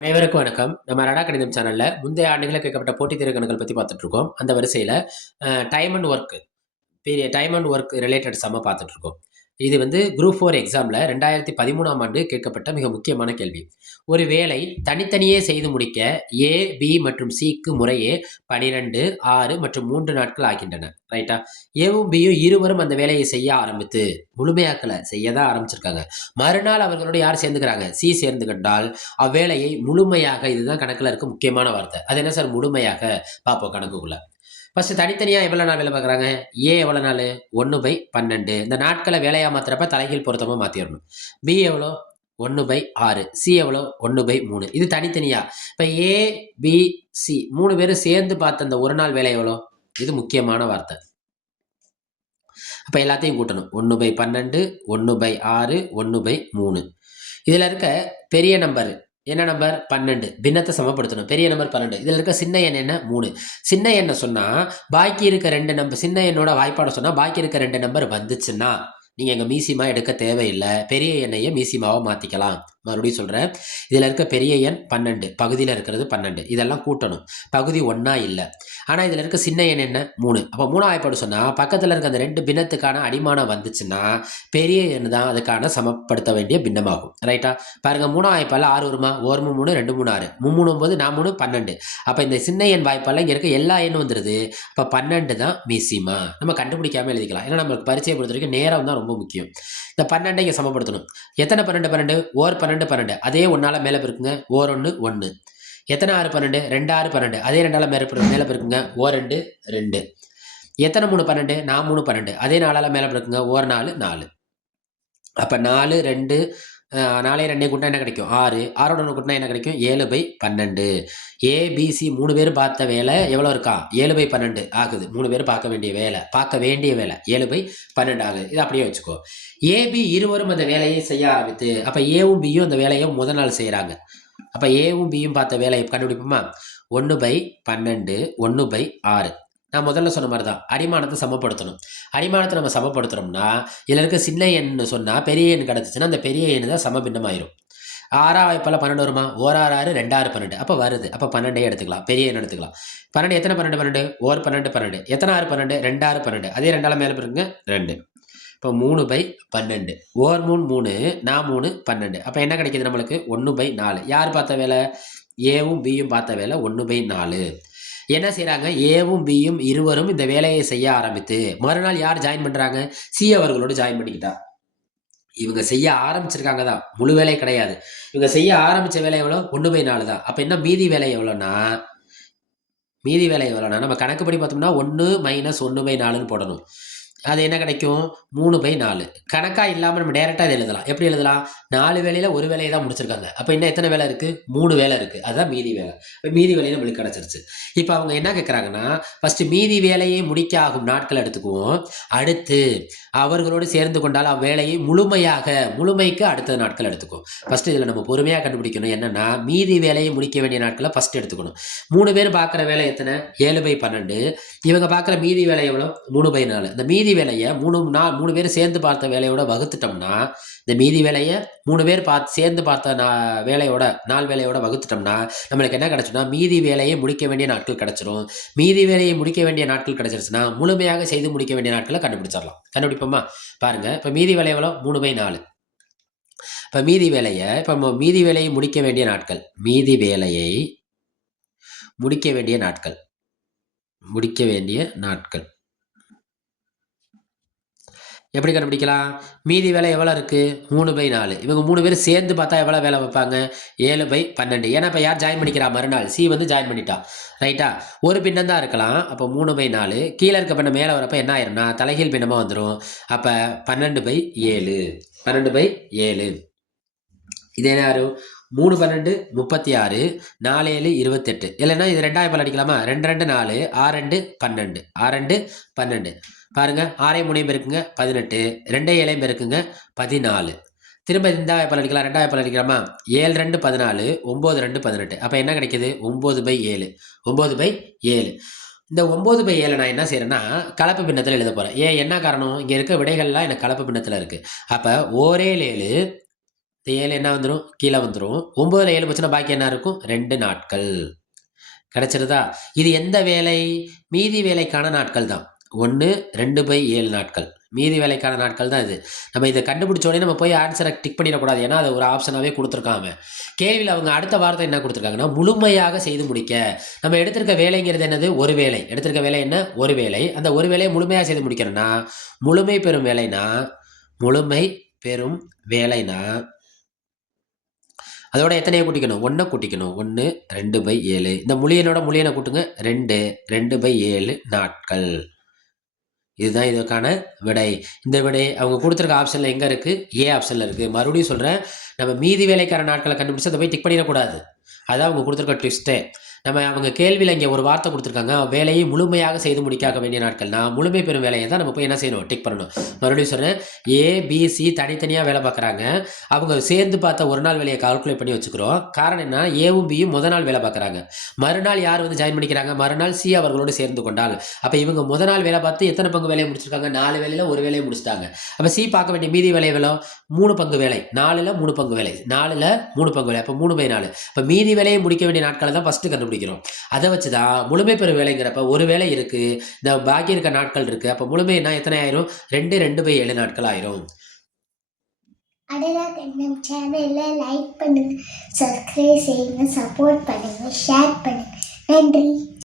அனைவருக்கும் வணக்கம். நம்ம ரடா கணிதம் சேனல்ல முந்தைய ஆண்டுகளில் கேட்கப்பட்ட போட்டித் தேர்வு கணக்குகள் பத்தி பார்த்துட்டு இருக்கோம். அந்த வரிசையில time and work time and work related சம்ம பார்த்துட்டு இருக்கோம். இது வந்து குரூப் 4 எக்ஸாம்ல 2013ஆம் ஆண்டு கேட்கப்பட்ட மிக முக்கியமான கேள்வி. ஒரு வேலை தனித்தனியே செய்து முடிக்க ஏ, பி மற்றும் சிக்கு முறையே 12, 6 மற்றும் 3 நாட்கள் ஆகின்றன. ரைட்டா? ஏவும் பியும் இருவரும் அந்த வேலையை செய்ய ஆரம்பித்து முழுமையாக்கல செய்ய தான் ஆரம்பிச்சிருக்காங்க. மறுநாள் அவர்களோடு யார் சேர்ந்துக்கிறாங்க? சி சேர்ந்துக்கிட்டால் அவ்வேலையை முழுமையாக இதுதான் கணக்குல இருக்க முக்கியமான வார்த்தை. அது என்ன சார் முழுமையாக? பார்ப்போம் கணக்குக்குள்ள. ஃபர்ஸ்ட் தனித்தனியா எவ்வளோ நாள் வேலை பார்க்குறாங்க? ஏ எவ்வளோ நாள்? 1/12. இந்த நாட்கள வேலையா மாத்துறப்ப தலைகீழ் பொருத்தமா மாத்திரணும். பி எவ்வளோ? 1/6. சி எவ்வளோ? 1/3. இது தனித்தனியா. இப்ப ஏ, பி, சி 3 பேரும் சேர்ந்து பார்த்த அந்த ஒரு நாள் வேலை எவ்வளோ? இது முக்கியமான வார்த்தை. அப்ப எல்லாத்தையும் கூட்டணும். 1/12, 1/6, 1/3. இதுல இருக்க பெரிய நம்பர் என்ன நம்பர்? 12. பின்னத்தை சமப்படுத்தணும். பெரிய நம்பர் 12. இதுல இருக்க சின்ன எண் என்ன? 3. சின்ன எண்ணை சொன்னா பாக்கி இருக்க 2 நம்பர் சின்ன எண்ணோட வாய்ப்பாட சொன்னா பாக்கி இருக்க 2 நம்பர் வந்துச்சுன்னா நீங்க எங்க மீசிமா எடுக்க தேவையில்லை. பெரிய எண்ணையே மீசிமாவா மாத்திக்கலாம். மறுபடியும் சொல்றேன். இதுல இருக்க பெரிய எண் 12. பகுதியில இருக்கிறது 12. இதெல்லாம் கூட்டணும். பகுதி ஒண்ணா இல்ல. ஆனா இதுல இருக்க சின்ன எண் என்ன? 3. அப்ப 3 வாய்ப்பாடு சொன்னா பக்கத்துல இருக்க அந்த 2 பின்னத்துக்கான அடிமானம் வந்துச்சுன்னா பெரிய எண் தான் அதுக்கான சமப்படுத்த வேண்டிய பின்னமாகும். ரைட்டா? பாருங்க 3 வாய்ப்பால 6 வருமா? 1 3 2 3 6 3 9 4 3 12. அப்ப இந்த சின்ன எண் வாய்ப்பால இங்க இருக்க எல்லா எண்ணும் வந்துருது. அப்ப 12 தான் மீசிமா. நம்ம கண்டுபிடிக்காம எழுதிக்கலாம். ஏன்னா நம்மளுக்கு பரீட்சையை பொறுத்த வரைக்கும் நேரம் தான் ரொம்ப முக்கியம். இந்த 12 இங்க சமப்படுத்தணும். எத்தனை 12 12? ஓர் 12 12. அதே 1ஆல மேல பெருக்குங்க. ஓர் 1 1. எத்தனை 6 12? 2 6 12. அதே 2ஆல மேல பெருக்குங்க. ஓர் 2 2. எத்தனை 3 12? 4 3 12. அதே 4ஆல மேல பெருக்குங்க. ஓர் 4 4. அப்ப 4 2 4 2 கூட்டினா என்ன கிடைக்கும்? 6. 6ஓட 1 கூட்டினா என்ன கிடைக்கும்? 7/12. ஏபிசி 3 பேரும் பார்த்த வேலை எவ்வளோ இருக்கா? 7/12 ஆகுது. 3 பேரும் பார்க்க வேண்டிய வேலை 7/12 ஆகுது. இதை அப்படியே வச்சுக்கோ. ஏபி இருவரும் அந்த வேலையை செய்ய ஆரம்பித்து அப்ப ஏவும் பியும் அந்த வேலையை முதல் நாள் செய்யறாங்க. அப்ப ஏவும் பியும் பார்த்த வேலையை கண்டுபிடிப்போமா? 1/12 1/6. நான் முதல்ல சொன்ன மாதிரி தான் அடிமானத்தை சமப்படுத்தணும். அடிமானத்தை நம்ம சமப்படுத்துறோம்னா இதில் இருக்க சின்ன எண்ணு சொன்னால் பெரிய எண் கிடச்சிச்சுன்னா அந்த பெரிய எண் தான் சமபின்னமாயிரும். 6ஆ வாய்ப்பால் 12 வருமா? 1 6 6 2 6 12. அப்போ வருது. அப்போ 12 எடுத்துக்கலாம். பெரிய எண் எடுத்துக்கலாம். 12 எத்தனை 12 12? ஓர் 12 12. எத்தனை 6 12? 2 6 12. அதே 2ஆல மேலே பாருங்க 2. இப்போ 3/12. ஓர் 3 3 நான் 3 12. அப்போ என்ன கிடைக்கிது நம்மளுக்கு? 1/4. யார் பார்த்த வேலை? ஏவும் பியும் பார்த்த வேலை 1/4. என்ன செய்கிறாங்க? ஏவும் பியும் இருவரும் இந்த வேலையை செய்ய ஆரம்பித்து மறுநாள் யார் ஜாயின் பண்ணுறாங்க? சி அவர்களோடு ஜாயின் பண்ணிக்கிட்டா. இவங்க செய்ய ஆரம்பிச்சிருக்காங்க தான். முழு வேலை கிடையாது. இவங்க செய்ய ஆரம்பித்த வேலை எவ்வளோ? 1/4 தான். அப்போ என்ன மீதி வேலை எவ்வளோன்னா நம்ம கணக்குப்படி பார்த்தோம்னா 1 - 1/4ன்னு போடணும். அது என்ன கிடைக்கும்? 3/4. கணக்கா இல்லாமல் நம்ம டைரெக்டாக இதை எழுதலாம். எப்படி எழுதலாம்? 4 வேலையில் ஒரு வேலையை தான் முடிச்சிருக்காங்க. அப்போ இன்னும் எத்தனை வேலை இருக்குது? 3 வேலை இருக்குது. அதுதான் மீதி வேலை. இப்போ மீதி வேலையை நம்மளுக்கு கிடச்சிருச்சு. இப்போ அவங்க என்ன கேட்குறாங்கன்னா ஃபஸ்ட்டு மீதி வேலையை முடிக்க ஆகும் நாட்கள் எடுத்துக்குவோம். அடுத்து அவர்களோடு சேர்ந்து கொண்டால் அவ்வேலையை முழுமைக்கு அடுத்த நாட்கள் எடுத்துக்கும். ஃபஸ்ட்டு இதில் நம்ம பொறுமையாக கண்டுபிடிக்கணும். என்னென்னா மீதி வேலையை முடிக்க வேண்டிய நாட்களை ஃபஸ்ட்டு எடுத்துக்கணும். 3 பேர் பார்க்குற வேலை எத்தனை? 7/12. இவங்க பார்க்குற மீதி வேலை எவ்வளோ? 3/4. இந்த மீதி வேலையை 3 பேர் சேர்ந்து பார்த்த வேலையோட வகுத்துட்டோம்னா இந்த மீதி வேலையை 3 பேர் சேர்ந்து பார்த்த நாள் வேலையோட வகுத்துட்டோம்னா நம்மளுக்கு என்ன கிடைச்சுன்னா மீதி வேலையை முடிக்க வேண்டிய நாட்கள் கிடைச்சிரும். மீதி வேலையை முடிக்க வேண்டிய நாட்கள் கிடைச்சிருச்சுன்னா முழுமையாக செய்து முடிக்க வேண்டிய நாட்களை கண்டுபிடிச்சிடலாம். கண்டுபிடிப்போமா? பாருங்க. இப்போ மீதி வேலை எவ்வளோ? 3/4. இப்போ மீதி வேலையை முடிக்க வேண்டிய நாட்கள் எப்படி கண்டுபிடிக்கலாம்? மீதி வேலை எவ்வளோ இருக்குது? 3/4. இவங்க 3 பேர் சேர்ந்து பார்த்தா எவ்வளோ வேலை வைப்பாங்க? 7/12. ஏன்னா இப்போ யார் ஜாயின் பண்ணிக்கிறா? மறுநாள் சி வந்து ஜாயின் பண்ணிட்டா. ரைட்டா? ஒரு பின்னம் தான் இருக்கலாம். அப்போ 3/4. கீழே இருக்க பின்னம் மேலே வரப்போ என்ன ஆயிரும்னா தலைகீழ் பின்னமாக வந்துடும். அப்போ 12/7. 12/7. இது என்ன ஆகும்? 3 12 36. 4 7 28. இல்லைன்னா இது 2 வாய்ப்பால் அடிக்கலாமா? 2 2 4. 6 2 12. 6 2 12. பாருங்க 6 3 பெருக்குங்க 18. 2 7 பெருக்குங்க 14. திரும்ப இந்த வாய்ப்பால் அடிக்கலாம். 2 வாய்ப்பால் அடிக்கலாமா? 7 2 14. 9 2 18. அப்போ என்ன கிடைக்கிது? 9/7. 9/7. இந்த 9/7 நான் என்ன செய்கிறேன்னா கலப்பு பின்னத்தில் எழுத போகிறேன். ஏன் என்ன காரணம்? இங்கே இருக்க விடைகள்லாம் எனக்கு கலப்பு பின்னத்தில் இருக்குது. அப்போ ஓரேல் 7 இந்த 7 என்ன வந்துரும்? கீழ வந்துரும். 9ல 7 போச்சுன்னா பாக்கி என்ன இருக்கும்? 2 நாட்கள். கிடைச்சிருதா? இது எந்த வேலை? மீதி வேலைக்கான நாட்கள் தான். 1, 2/7 நாட்கள். மீதி வேலைக்கான நாட்கள் தான் இது. நம்ம இத கண்டுபிடிச்ச உடனே நம்ம போய் ஆன்ஸர டிக் பண்ணிறக்கூடாது. ஏன்னா, அத ஒரு ஆப்ஷனாவே குடுத்துருக்கான் அவன். கேள்வியில அவங்க அடுத்த வார்த்தை என்ன குடுத்துருக்காங்கன்னா, முழுமையாக செய்து முடிக்க. நம்ம எடுத்திருக்க வேலைங்கிறது என்னது? ஒரு வேலை. எடுத்திருக்க வேலை என்ன? ஒரு வேலை. அந்த ஒரு வேலைய முழுமையா செய்து முடிக்கணும்னா, முழுமை பெறும் வேலைனா முழுமை பெறும் வேலைனா அதோட எத்தனைய கூட்டிக்கணும்? 1 கூட்டிக்கணும். 1 2/7 இந்த முழியனோட கூட்டுங்க. 2 2/7 நாட்கள். இதுதான் இதற்கான விடை. இந்த விடை அவங்க குடுத்திருக்க ஆப்ஷன்ல எங்க இருக்கு? ஏ ஆப்ஷன்ல இருக்கு. மறுபடியும் சொல்றேன். நம்ம மீதி வேலைக்கான நாட்கள கண்டுபிடிச்சு அத போய் டிக் பண்ணிறக்கூடாது. அதான் அவங்க குடுத்திருக்க ட்விஸ்ட்டே. அவங்க கேள்வியில இங்க ஒரு வார்த்தை குடுத்துருக்காங்க. வேலையை முழுமையாக செய்து முடிக்க வேண்டிய நாட்கள்னா, முழுமை பெறும் வேலைய தான் நம்ம போய் என்ன செய்யணும்? டிக் பண்ணணும். மறுபடியும் சொல்றேன். ஏ, பி, சி தனித்தனியா வேலை பார்க்குறாங்க. அவங்க சேர்ந்து பார்த்த ஒரு நாள் வேலைய கால்குலேட் பண்ணி வச்சுக்கிறோம். காரணம் என்ன? ஏவும், பியும் நாள் வேலை பார்க்குறாங்க. மறுநாள் யார் வந்து ஜாயின் பண்ணிக்கிறாங்க? மறுநாள் சி அவர்களோடு சேர்ந்து கொண்டால். அப்ப இவங்க நாள் வேலை பார்த்து எத்தனை பங்கு வேலைய முடிச்சிருக்காங்க? 4 வேலையில 1 வேலைய முடிச்சுட்டாங்க. அப்ப சி பார்க்க வேண்டிய மீதி வேலை எவ்வளோ? 3 பங்கு வேலை. 4ல 3 பங்கு வேலை. 4ல 3 பங்கு வேலை. அப்ப 3/4. அப்ப மீதி வேலையை முடிக்க வேண்டிய நாட்கள தான் ஃபர்ஸ்ட் கண்டுபிடிக்கிறோம். அத வச்சு தான் முழுமை பெறும் வேலைங்கிறப்ப ஒரு வேலை இருக்கு. இந்த பாக்கி இருக்க நாட்கள் இருக்கு. அப்ப முழுமைன்னா எத்தனை ஆயிரும்? 2 2/7 நாட்கள் ஆயிரும். அடடா கண்ணம் சேனலை லைக் பண்ணுங்க, சப்ஸ்கிரைப் செய்யுங்க, சப்போர்ட் பண்ணுங்க, ஷேர் பண்ணுங்க. நன்றி.